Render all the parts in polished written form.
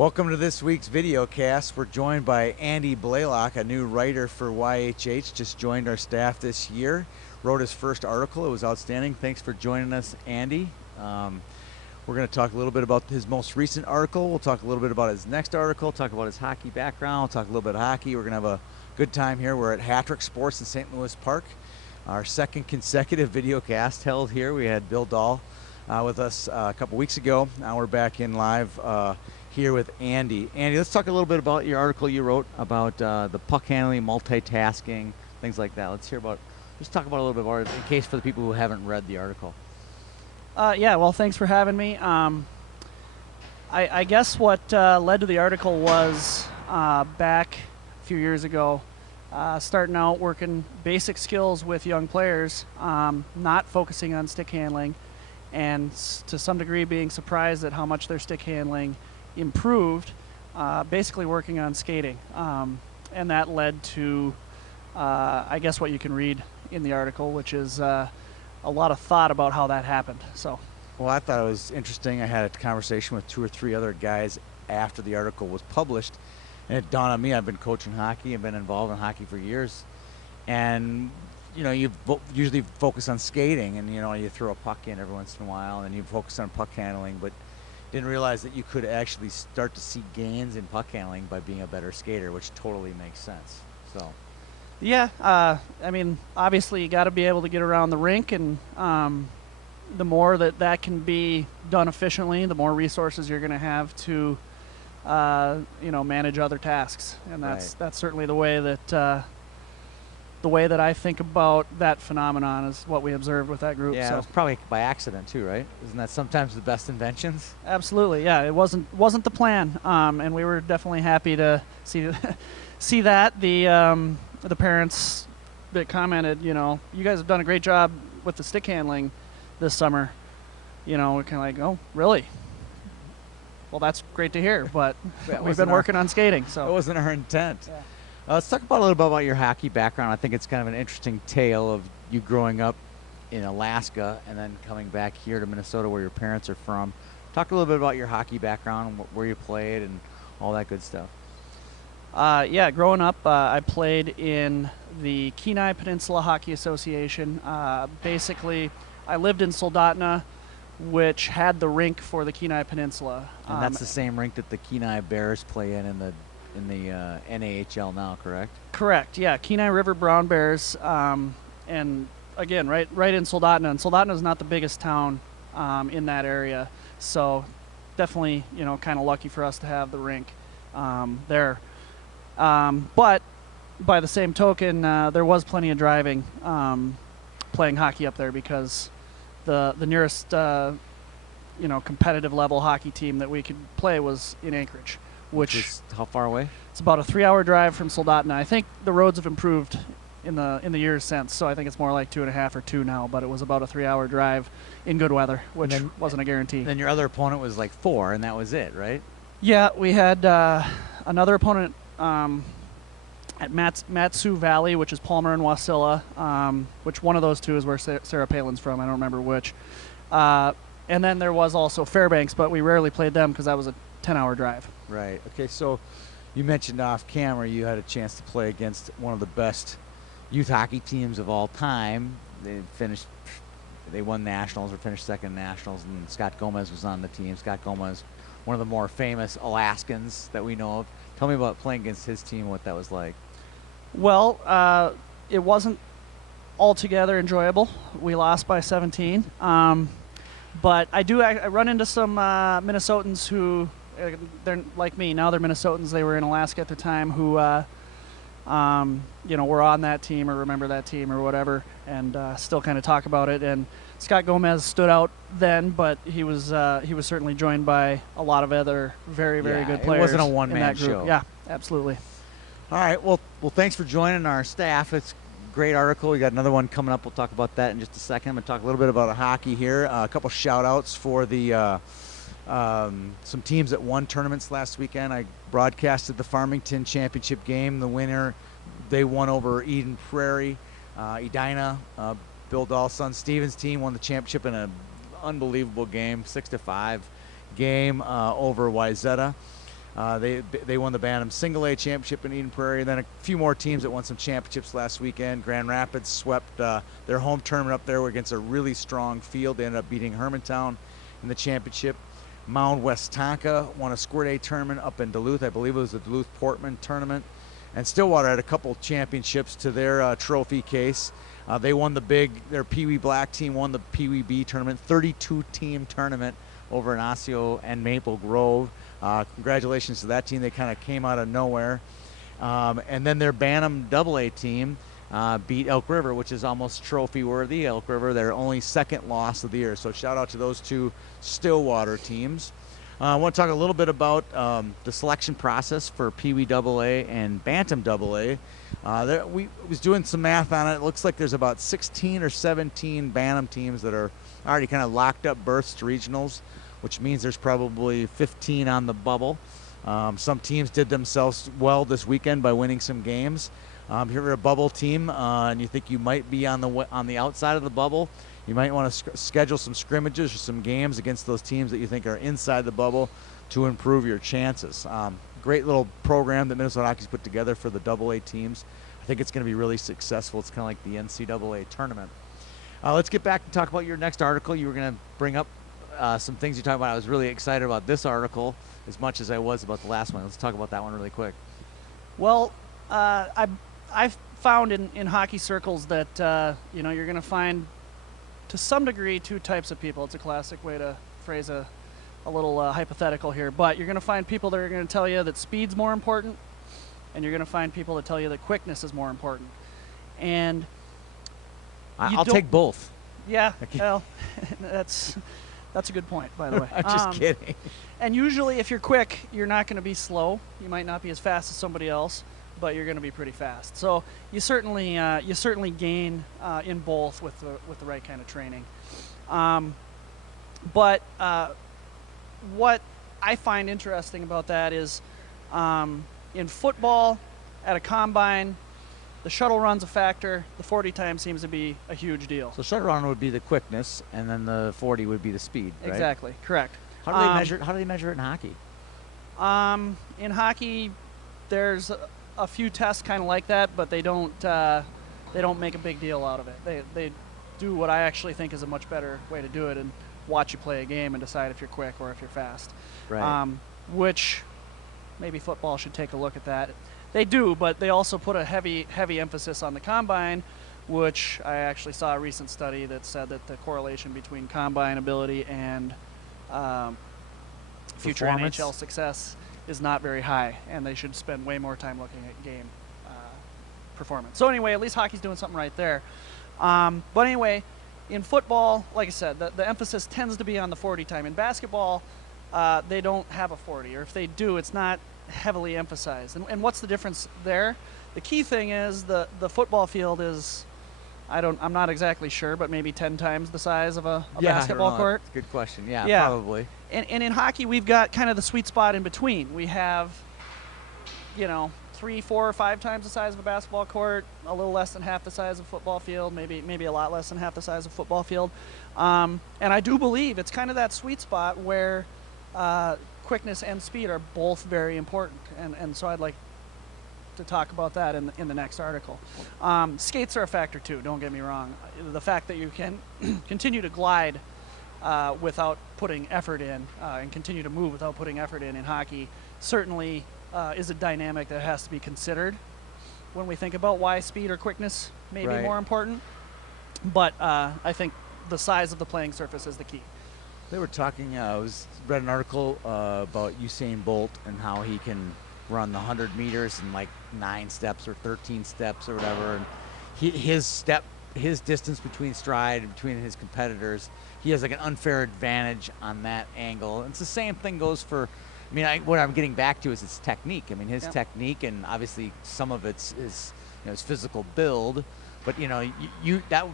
Welcome to this week's video cast. We're joined by Andy Blaylock, a new writer for YHH, just joined our staff this year, wrote his first article. It was outstanding. Thanks for joining us, Andy. We're going to talk a little bit about his most recent article. We'll talk a little bit about his next article, talk about his hockey background, we'll talk a little bit of hockey. We're going to have a good time here. We're at Hattrick Sports in St. Louis Park. Our second consecutive video cast held here. We had Bill Dahl with us a couple weeks ago. Now we're back in live here with Andy. Andy, let's talk a little bit about your article you wrote about the puck handling, multitasking, things like that. Let's just talk about a little bit more in case for the people who haven't read the article. Yeah, well, thanks for having me. I guess what led to the article was back a few years ago, starting out working basic skills with young players, not focusing on stick handling, and to some degree being surprised at how much their stick handling improved, basically working on skating. And that led to, I guess, what you can read in the article, which is a lot of thought about how that happened. So, well, I thought it was interesting. I had a conversation with 2 or 3 other guys after the article was published, and it dawned on me, I've been coaching hockey and been involved in hockey for years, and you know, you usually focus on skating, and you know, you throw a puck in every once in a while, and you focus on puck handling, but didn't realize that you could actually start to see gains in puck handling by being a better skater, which totally makes sense. So, yeah, I mean, obviously you got to be able to get around the rink, and the more that can be done efficiently, the more resources you're going to have to, you know, manage other tasks, and that's certainly the way that I think about that phenomenon is what we observed with that group. Yeah, so. it was probably by accident too, right? Isn't that sometimes the best inventions? Absolutely, yeah. It wasn't the plan, and we were definitely happy to see that. The parents that commented, you know, you guys have done a great job with the stick handling this summer. You know, we're kind of like, oh, really? Well, that's great to hear, but we've been working on skating. So it wasn't our intent. Yeah. Let's talk about a little bit about your hockey background. I think it's kind of an interesting tale of you growing up in Alaska and then coming back here to Minnesota where your parents are from. Talk a little bit about your hockey background, where you played, and all that good stuff. Yeah, growing up, I played in the Kenai Peninsula Hockey Association. Basically, I lived in Soldotna, which had the rink for the Kenai Peninsula. And that's the same rink that the Kenai Bears play in the NAHL now, correct? Correct, yeah. Kenai River Brown Bears, and again, right in Soldotna. And Soldotna is not the biggest town in that area, so definitely, you know, kind of lucky for us to have the rink there. But by the same token, there was plenty of driving playing hockey up there because the nearest you know, competitive level hockey team that we could play was in Anchorage. Which is how far away? It's about a 3-hour drive from Soldotna. I think the roads have improved in the years since, so I think it's more like 2.5 or 2 now. But it was about a 3-hour drive in good weather, which wasn't a guarantee. Then your other opponent was like 4, and that was it, right? Yeah, we had another opponent at Matsu Valley, which is Palmer and Wasilla, which one of those two is where Sarah Palin's from. I don't remember which. And then there was also Fairbanks, but we rarely played them because that was a 10-hour drive. Right. Okay, so you mentioned off camera you had a chance to play against one of the best youth hockey teams of all time. They won nationals or finished second nationals, and Scott Gomez was on the team. Scott Gomez, one of the more famous Alaskans that we know of. Tell me about playing against his team, what that was like. Well, it wasn't altogether enjoyable. We lost by 17. But I run into some Minnesotans who, they're like me, now they're Minnesotans. They were in Alaska at the time who, you know, were on that team or remember that team or whatever, and still kind of talk about it. And Scott Gomez stood out then, but he was certainly joined by a lot of other very good players. It wasn't a one-man show. Yeah, absolutely. All right. Well, thanks for joining our staff. It's a great article. We got another one coming up. We'll talk about that in just a second. I'm going to talk a little bit about hockey here. A couple shout-outs for the some teams that won tournaments last weekend. I broadcasted the Farmington Championship game. The winner, they won over Eden Prairie. Edina, Bill Dahl's son Steven's team won the championship in an unbelievable game, 6-5 game over Wyzetta. They won the Bantam Single A Championship in Eden Prairie. And then a few more teams that won some championships last weekend. Grand Rapids swept their home tournament up there against a really strong field. They ended up beating Hermantown in the championship. Mound West Tonka won a Squirt A tournament up in Duluth. I believe it was the Duluth-Portman tournament. And Stillwater had a couple championships to their trophy case. They won their Pee Wee Black team won the Pee Wee B tournament, 32-team tournament over in Osseo and Maple Grove. Congratulations to that team. They kind of came out of nowhere. And then their Bantam AA team beat Elk River, which is almost trophy worthy. Elk River, their only second loss of the year. So shout out to those two Stillwater teams. I want to talk a little bit about the selection process for Pee Wee AA and Bantam AA. We was doing some math on it. It looks like there's about 16 or 17 Bantam teams that are already kind of locked up berths to regionals, which means there's probably 15 on the bubble. Some teams did themselves well this weekend by winning some games. If you're a bubble team and you think you might be on the outside of the bubble, you might want to schedule some scrimmages or some games against those teams that you think are inside the bubble to improve your chances. Great little program that Minnesota Hockey's put together for the AA teams. I think it's going to be really successful. It's kind of like the NCAA tournament. Let's get back and talk about your next article. You were going to bring up some things you talked about. I was really excited about this article as much as I was about the last one. Let's talk about that one really quick. Well, I've found in hockey circles that you're going to find to some degree two types of people. It's a classic way to phrase a little hypothetical here, but you're going to find people that are going to tell you that speed's more important, and you're going to find people that tell you that quickness is more important. And I'll take both. Yeah, well, that's a good point, by the way. I'm just kidding. And usually, if you're quick, you're not going to be slow. You might not be as fast as somebody else, but you're going to be pretty fast. So you certainly gain in both with the right kind of training. But what I find interesting about that is in football, at a combine, the shuttle run's a factor. The 40 time seems to be a huge deal. So shuttle run would be the quickness, and then the 40 would be the speed, right? Exactly, correct. How do they measure? How do they measure it in hockey? In hockey, there's a few tests kind of like that, but they don't make a big deal out of it. They do what I actually think is a much better way to do it, and watch you play a game and decide if you're quick or if you're fast. Right. Which maybe football should take a look at that. They do, but they also put a heavy emphasis on the combine, which I actually saw a recent study that said that the correlation between combine ability and future NHL success is not very high, and they should spend way more time looking at game performance. So anyway, at least hockey's doing something right there. But anyway, in football, like I said, the emphasis tends to be on the 40 time. In basketball, they don't have a 40, or if they do, it's not heavily emphasized. And what's the difference there? The key thing is the football field is, I'm not exactly sure, but maybe 10 times the size of a basketball court. That's a good question. Yeah, probably. And in hockey, we've got kind of the sweet spot in between. We have, 3, 4, or 5 times the size of a basketball court, a little less than half the size of a football field, maybe a lot less than half the size of a football field. And I do believe it's kind of that sweet spot where quickness and speed are both very important. And so I'd like to talk about that in the next article. Skates are a factor too, don't get me wrong. The fact that you can continue to glide without putting effort in and continue to move without putting effort in hockey certainly is a dynamic that has to be considered when we think about why speed or quickness may be more important. But I think the size of the playing surface is the key. They were talking, read an article about Usain Bolt and how he can run the 100 meters in like 9 steps or 13 steps or whatever. And his distance between stride, between his competitors, he has like an unfair advantage on that angle. And it's the same thing goes for, what I'm getting back to is his technique. His technique, and obviously some of it's his physical build, but that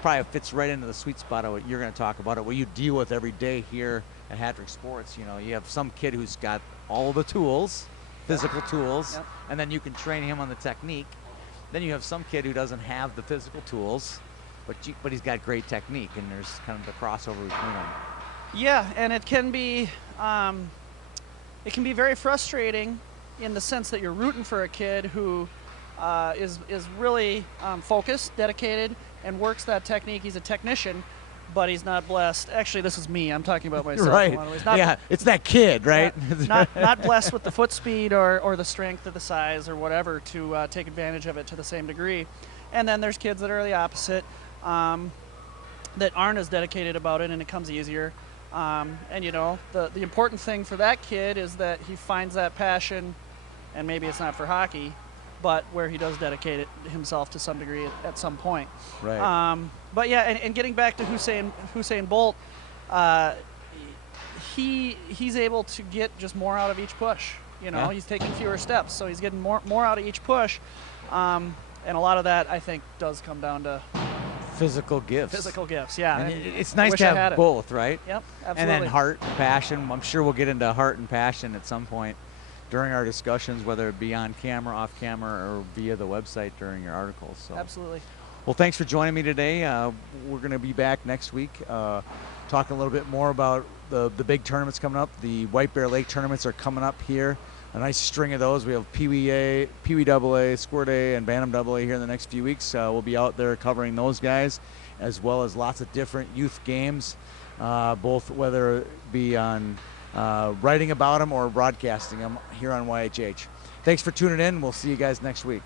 probably fits right into the sweet spot of what you're going to talk about, what you deal with every day here at Hattrick Sports. You have some kid who's got all the tools, physical tools, and then you can train him on the technique. Then you have some kid who doesn't have the physical tools, but he's got great technique, and there's kind of the crossover between them. Yeah, and it can be it can be very frustrating in the sense that you're rooting for a kid who is really focused, dedicated, and works that technique. He's a technician, but he's not blessed. Actually, this is me. I'm talking about myself. Right. In a lot of ways. Yeah, it's that kid, right? Not blessed with the foot speed or the strength or the size or whatever to take advantage of it to the same degree. And then there's kids that are the opposite, that aren't as dedicated about it, and it comes easier. And you know, the important thing for that kid is that he finds that passion, and maybe it's not for hockey, but where he does dedicate himself to some degree at some point. Right. But yeah, and getting back to Usain Bolt, he's able to get just more out of each push. You know, he's taking fewer steps, so he's getting more out of each push. And a lot of that, I think, does come down to physical gifts. Physical gifts, yeah. And it's nice to have both, right? Yep, absolutely. And then heart and passion. I'm sure we'll get into heart and passion at some point during our discussions, whether it be on camera, off camera, or via the website during your articles. So. Absolutely. Well, thanks for joining me today. We're going to be back next week talking a little bit more about the big tournaments coming up. The White Bear Lake tournaments are coming up here. A nice string of those. We have Pee Wee A, Pee Wee AA, Squirt A, and Bantam AA here in the next few weeks. We'll be out there covering those guys, as well as lots of different youth games, both whether it be on writing about them or broadcasting them here on YHH. Thanks for tuning in. We'll see you guys next week.